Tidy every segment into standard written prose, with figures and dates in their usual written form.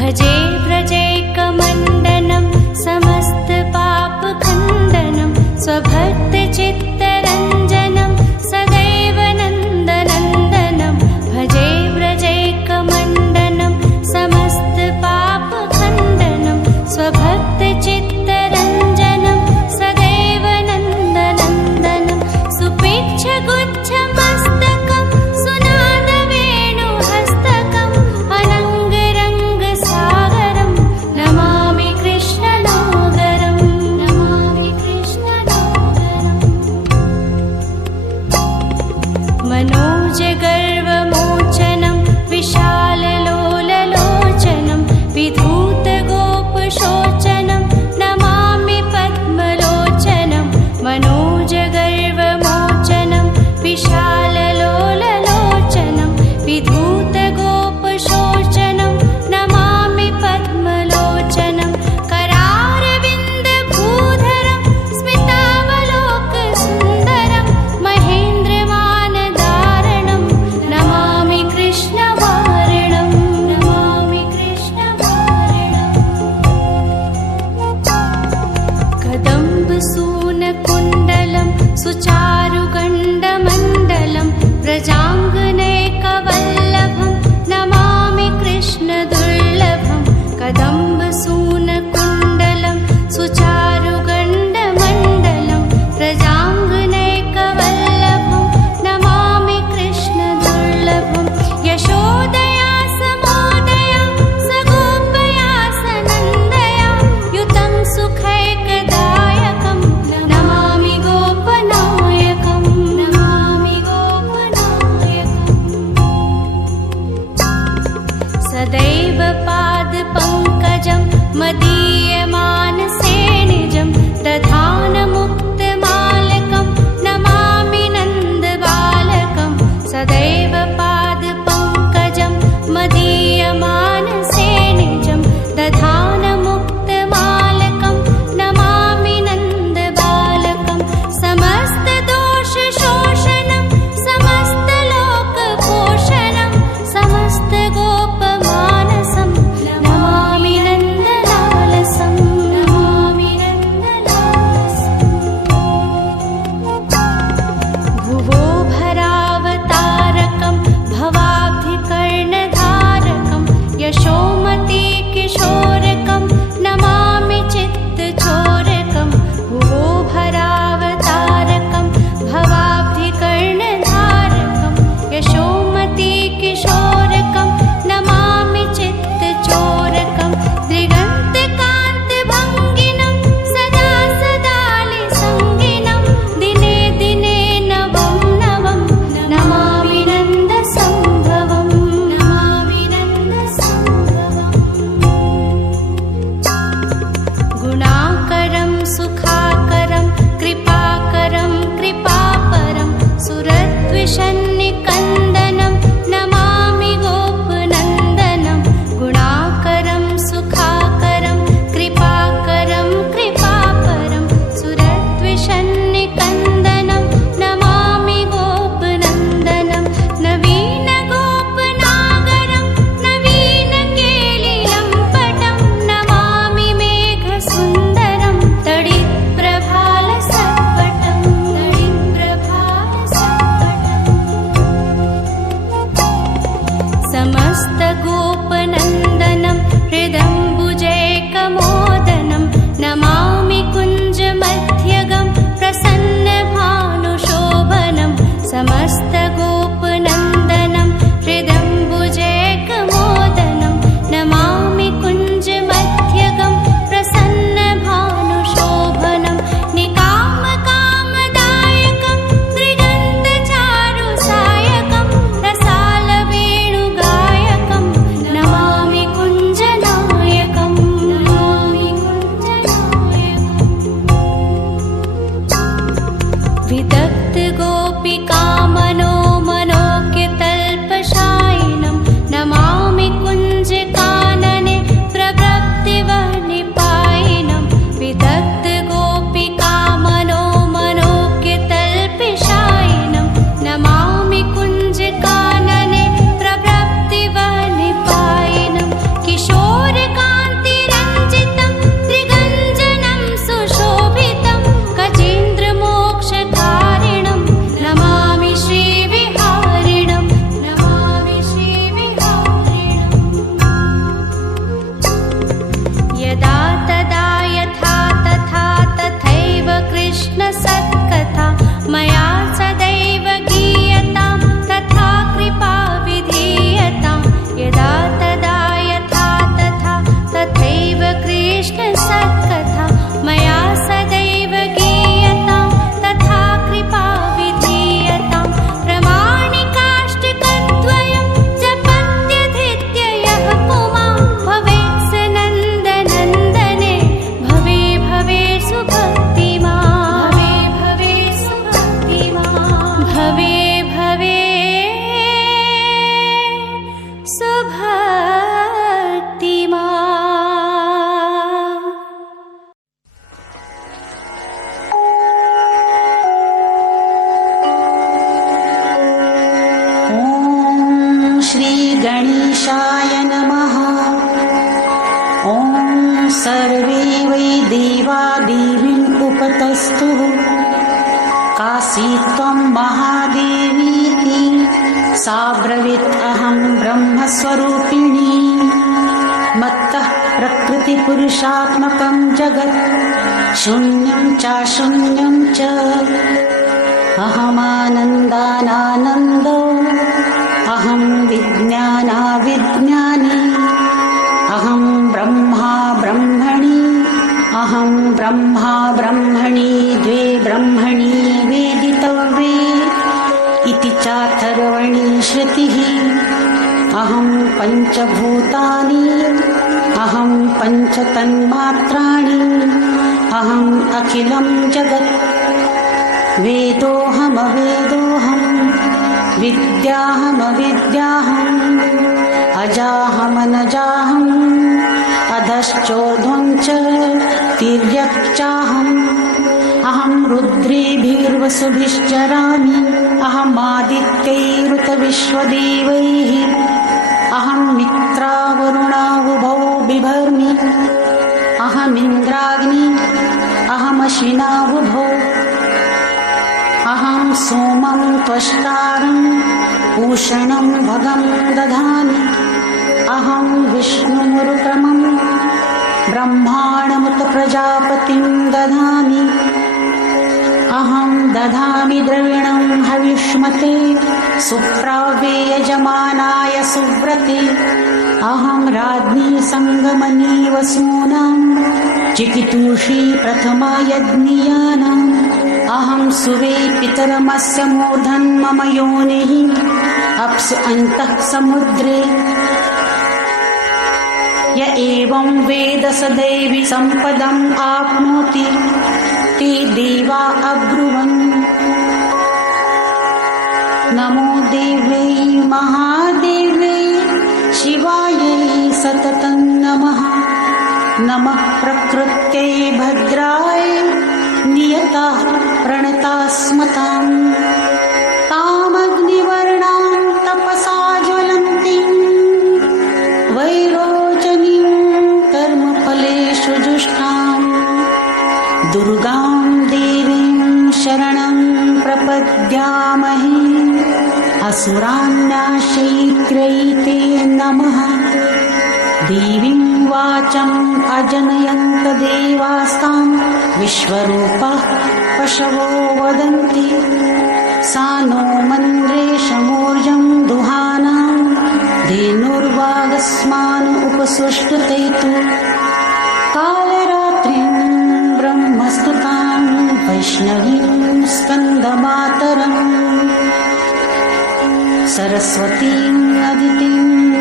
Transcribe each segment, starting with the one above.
भजे व्रजैकमण्डनं समस्तपापखण्डनं स्वभक्तचित्तरञ्जनं सदैव नन्दनन्दनं भजे व्रजैकमण्डनं समस्तपापखण्डनं स्वभक्तचित्तरञ्जनं सदैव नन्दनन्दनं सुपिच्छगुच्छमस्तकं सुनादवेणुहस्तकम् अनङ्गरङ्गसागरं नमामि कृष्णनोगरं नमामि कृष्णनोगरम् मनोजगर्वमोचनं विशाललोललोचनं विधूतगोपशोचनं नमामि पद्मलोचनं मनोजगर्वमोचनं विशाललोललोचनं विधूतगोपशोचनं नमामि पद्मलोचनं करारविन्दभूधरं स्मितावलोकसुन्दरं महेन्द्रवानधारणं नमामि कृष्णवारणं नमामि कृष्णवारणम् कदम्बसूनकुण्डलं सुचारुगण्डमण्डलं व्रजाङ्गनैकवल्लभं नमामि कृष्णदुर्लभं कदम्बसूनकुण्डलं सुचारुगण्डमण्डलं व्रजाङ्गनैकवल्लभं नमामि कृष्णदुर्लभं यशोदया समोदया सगोपया सनन्दया युतं सुखैकदायकं नमामि गोपनायकं नमामि गोपनायकम् सदैव पादपङ्कजं मदीयमानसे निजं दधानमुक्तमालकं नमामि नन्दबालकं सदैव पादपङ्कजं मदीयमानसे निजं दधानमुक्तमालकं नमामि नन्दबालकं समस्तदोषशोषणं समस्तलोकपोषणं समस्तगोपमानसं नमामि नन्दलालसं नमामि नन्दलालसम् भुवो भरावतारकं भवाब्धिकर्णधारकं यशोमतीकिशोरकं नमामि चित्तचोरकं भुवो भरावतारकं भवाब्धिकर्णधारकं यशोमतीकिशोरकं नमामि चित्तचोरकं दिगन्तकान्तभङ्गिनं सदा सदालिसङ्गिनं दिने दिने नवं नवं नमामि नन्दसम्भवं नमामि नन्दसम्भवम् गुणाकरं सुखाकरं कृपाकरं कृपापरं सुरद्विषन्निकन्दनं नमामि गोपनन्दनं गुणाकरं सुखाकरं कृपाकरं कृपापरं सुरद्विषन्निकन्दनं नमामि गोपनन्दनं नवीनगोपनागरं नवीनकेलिलम्पटं नमामि मेघसुन्दरं तडिप्रभालसत्पटं तडिप्रभालसत्पटम् समस्तगोपनन्दनं हृदम्बुजैकमोदनं नमामि कुञ्जमध्यगं प्रसन्नभानुशोभनं समस्तगोपनन्दनं हृदम्बुजैकमोदनं नमामि कुञ्जमध्यगं प्रसन्नभानुशोभनं निकामकामदायकं त्रिगन्तचारुसायकं रसालवेणुगायकं नमामि भक्तिमा। श्री गणेशाय नमः। ॐ सर्वे वै देवा देवीम् उपतस्तुः। काशी त्वं महादेवीति सा ब्रवीत् अहं ब्रह्मस्वरूपिणी। मत्तः प्रकृतिपुरुषात्मकं जगत् शून्यं चाशून्यं च। अहमानन्दानानन्दो अहं विज्ञानाविज्ञानी। अहं ब्रह्मा ब्रह्मणि अहं ब्रह्मा ब्रह्मणि द्वे ब्रह्मणि वेदितव्ये इति चाथर्वणी श्रुतिः। अहं पञ्चभूतानि अहं पञ्चतन्मात्राणि अहम् अखिलं जगत्। वेदोऽहमवेदोऽहं विद्याहमविद्याहम् अजाहमनजाहम् अधश्चोर्ध्वं च तिर्यक् चाहम्। अहं रुद्रेभिर्वसुभिश्चरामि अहमादित्यैरुतविश्वदेवैः। अहं मित्रावरुणावुभौ बिभर्मि अहमिन्द्राग्नि अहमशिनावुभौ। अहं सोमं त्वष्टारं पूषणं भगं दधामि। अहं विष्णुमुरुक्रमं ब्रह्माणमुत प्रजापतिं दधामि। अहं दधामि द्रविणं हविष्मते सुप्राव्ये यजमानाय सुव्रते। अहं राज्ञी संगमनी वसूनां चिकितुषी प्रथमा यज्ञियानाम्। अहं सुवे पितरमस्य मूर्धन् मम योनिः अप्सु अन्तः समुद्रे। य एवं वेद स दैवी सम्पदम् आप्नोति ते देवा अब्रुवन्। नमो देव्यै महादेव्यै शिवायै सततं नमः। नमः प्रकृत्यै भद्राय नियताः प्रणतास्मताम्। तामग्निवर्णां तपसा ज्वलन्तीं वैरोचनीं कर्मफलेषु जुष्टां दुर्गां देवीं शरणं प्रपद्यामहे। असुरान्नाशयित्र्यै ते नमः। देवीं वाचम् अजनयन्त देवास्तां विश्वरूपाः पशवो वदन्ति। सा नो मन्द्रे शमूर्जं दुहानां धेनुर्वागस्मान् उपसुष्टुतेतु। कालरात्रिं ब्रह्मस्तुतां वैष्णवीं स्कन्दमातरम्। सरस्वतीं अदितिं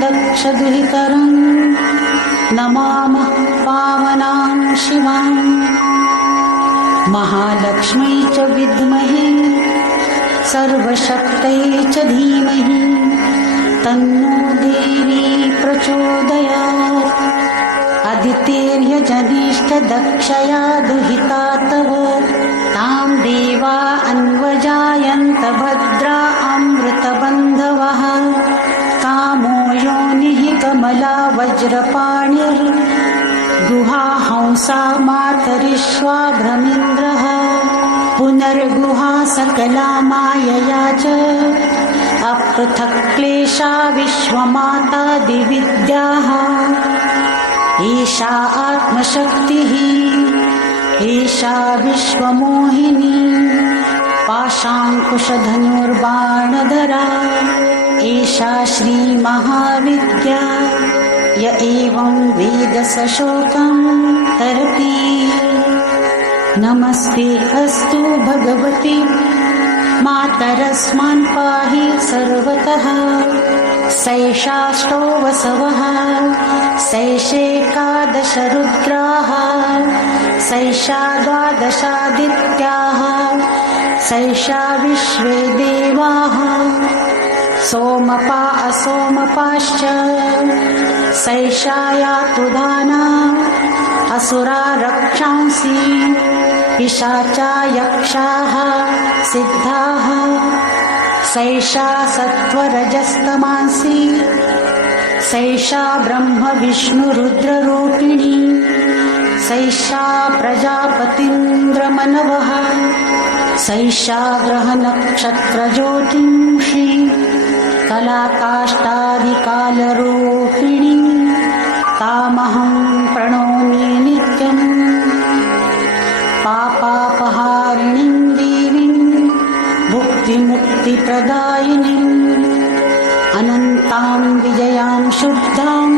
दक्षदुहितरं नमामः पावनां शिवां। महालक्ष्मी च विद्महे सर्वशक्त्यै च धीमहि तन्नो देवी प्रचोदयात्। अदितेर्यजनिष्ठदक्षया दुहिता तव तां देवा अन्वजायन्त भद्रा अमृतबन्धवः। कामो योनिः कमला वज्रपाणिर् गुहा हंसा मातरिश्वा भ्रमिन्द्रः। पुनर्गुहा सकला मायया च अपृथक् क्लेशा विश्वमाता दिविद्याः। एषा आत्मशक्तिः एषा विश्वमोहिनी पाशाङ्कुशधनुर्बाणधरा। एषा श्रीमहाविद्या य एवं वेद स शोकं तरति। नमस्ते अस्तु भगवति मातरस्मान् पाहि सर्वतः। सैषाष्टो वसवः सैषेकादश रुद्राः सैषा द्वादशादित्याः सैषा विश्वे देवाः सोमपा असोमपाश्च सैषा यातु दाना असुरा रक्षांसि पिशाचा यक्षाः सिद्धाः सैषा सत्त्वरजस्तमांसि सैषा ब्रह्म विष्णुरुद्ररूपिणी सैषा प्रजापतीन्द्रमनवः सैषा ग्रहनक्षत्रज्योतिंषि कलाकाष्ठादिकालरूपिणी तामहं प्रणौमि नित्यम् पापापहारिणीं देवीं भुक्तिमुक्तिप्रदायिनीम् अनन्तां विजयां शुद्धां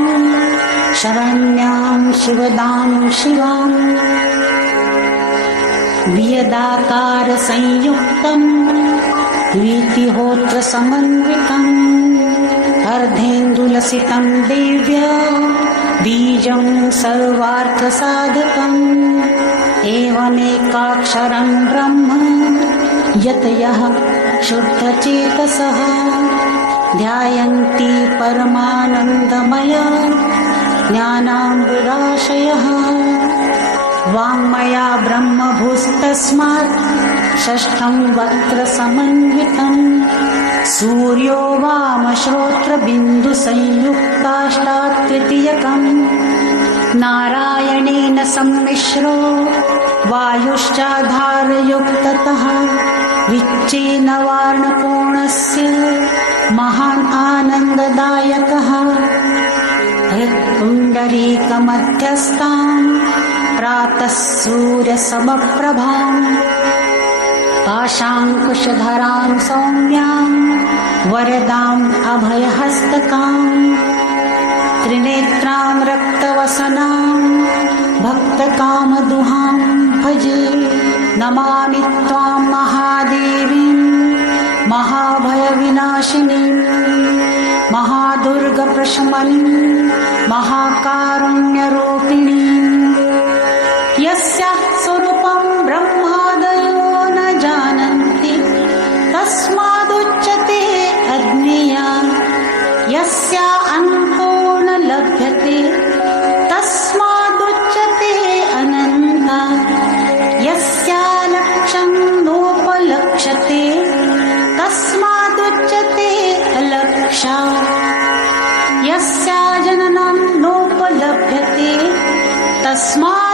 शरण्यां शिवदां शिवाम् वियदाकारसंयुक्तं द्वितिहोत्रसमन्वितम् अर्धेन्दुलसितं देव्या बीजं सर्वार्थसाधकम् एवमेकाक्षरं ब्रह्म यतयः शुद्धचेतसः ध्यायन्ति परमानन्दमया ज्ञानामृताशयः वाङ्मया ब्रह्मभूस्तस्मात् षष्ठं वक्त्रसमन्वितं सूर्यो वामश्रोत्रबिन्दुसंयुक्ताष्टात् तृतीयकम् नारायणेन सम्मिश्रो वायुश्चाधारयुक्ततः विच्छिन्नवर्णकोणस्य महान् आनन्ददायकः हृत्पुण्डरीकमध्यस्थां प्रातः सूर्यसमप्रभां पाशाङ्कुशधरां सौम्यां वरदाम् अभयहस्तकां त्रिनेत्रां रक्तवसनां भक्तकामदुहां भजे नमामि त्वां महादेवीं महाभयविनाशिनीं महादुर्गप्रशमनीं महाकारुण्यरूपिणीं यस्याः स्वरूपं ब्रह्मादयो न जानन्ति तस्मादुच्यते अज्ञेया यस्या अन्तो न लभ्यते तस्मादुच्यते अनन्ता यस्या लक्ष्यं नोपलक्ष्यते तस्मादुच्यते अलक्ष्या यस्या जननं नोपलभ्यते तस्मात्